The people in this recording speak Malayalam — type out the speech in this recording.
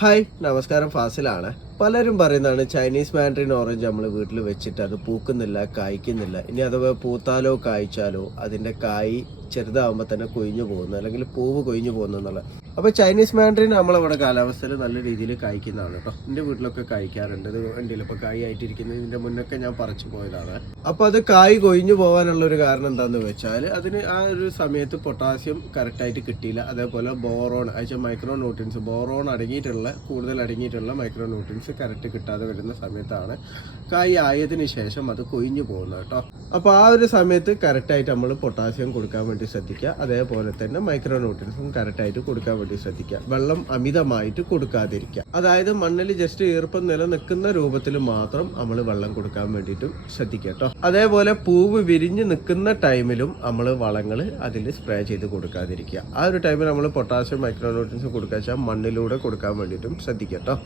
ഹായ് നമസ്കാരം, ഫാസിലാണ്. പലരും പറയുന്നതാണ് ചൈനീസ് മാൻഡറിൻ ഓറഞ്ച് നമ്മൾ വീട്ടിൽ വെച്ചിട്ട് അത് പൂക്കുന്നില്ല, കായ്ക്കുന്നില്ല. ഇനി അഥവാ പൂത്താലോ കായ്ച്ചാലോ അതിൻ്റെ കായ് ചെറുതാവുമ്പോൾ തന്നെ കൊഴിഞ്ഞു പോകുന്നു, അല്ലെങ്കിൽ പൂവ് കൊഴിഞ്ഞു പോകുന്നു എന്നുള്ളത്. അപ്പോൾ ചൈനീസ് മാൻഡറിൻ നമ്മളിവിടെ കാലാവസ്ഥയിൽ നല്ല രീതിയിൽ കായ്ക്കുന്നതാണ് കേട്ടോ. എൻ്റെ വീട്ടിലൊക്കെ കായ്ക്കാറുണ്ട്. ഇത് വണ്ടിയിൽ ഇപ്പോൾ കായ് ആയിട്ടിരിക്കുന്നത് ഇതിൻ്റെ മുന്നൊക്കെ ഞാൻ പറിച്ചു പോയതാണ്. അപ്പോൾ അത് കായ് കൊഴിഞ്ഞു പോകാനുള്ള ഒരു കാരണം എന്താണെന്ന് വെച്ചാൽ അതിന് ആ ഒരു സമയത്ത് പൊട്ടാസ്യം കറക്റ്റായിട്ട് കിട്ടിയില്ല. അതേപോലെ ബോറോൺ അയച്ച മൈക്രോ ന്യൂട്രിയൻസ്, ബോറോൺ കൂടുതൽ അടങ്ങിയിട്ടുള്ള മൈക്രോ ന്യൂട്രിയൻസ് കറക്റ്റ് കിട്ടാതെ വരുന്ന സമയത്താണ് കായ് ആയതിനു ശേഷം അത് കൊഴിഞ്ഞു പോകുന്നത് കേട്ടോ. അപ്പോൾ ആ ഒരു സമയത്ത് കറക്റ്റായിട്ട് നമ്മൾ പൊട്ടാസ്യം കൊടുക്കാൻ വേണ്ടി ശ്രദ്ധിക്കുക. അതേപോലെ തന്നെ മൈക്രോ ന്യൂട്രിയൻസും കറക്റ്റായിട്ട് കൊടുക്കാൻ വേണ്ടി ശ്രദ്ധിക്കുക. വെള്ളം അമിതമായിട്ട് കൊടുക്കാതിരിക്കുക. അതായത് മണ്ണിൽ ജസ്റ്റ് ഈർപ്പം നിലനിൽക്കുന്ന രൂപത്തിൽ മാത്രം നമ്മൾ വെള്ളം കൊടുക്കാൻ വേണ്ടിയിട്ടും ശ്രദ്ധിക്കുക കേട്ടോ. അതേപോലെ പൂവ് വിരിഞ്ഞ് നിൽക്കുന്ന ടൈമിലും നമ്മൾ വളങ്ങൾ അതിൽ സ്പ്രേ ചെയ്ത് കൊടുക്കാതിരിക്കുക. ആ ഒരു ടൈമിൽ നമ്മൾ പൊട്ടാസ്യം മൈക്രോ ന്യൂട്രിയൻസ് കൊടുക്കുക വെച്ചാൽ മണ്ണിലൂടെ കൊടുക്കാൻ വേണ്ടിയിട്ടും ശ്രദ്ധിക്കുക കേട്ടോ.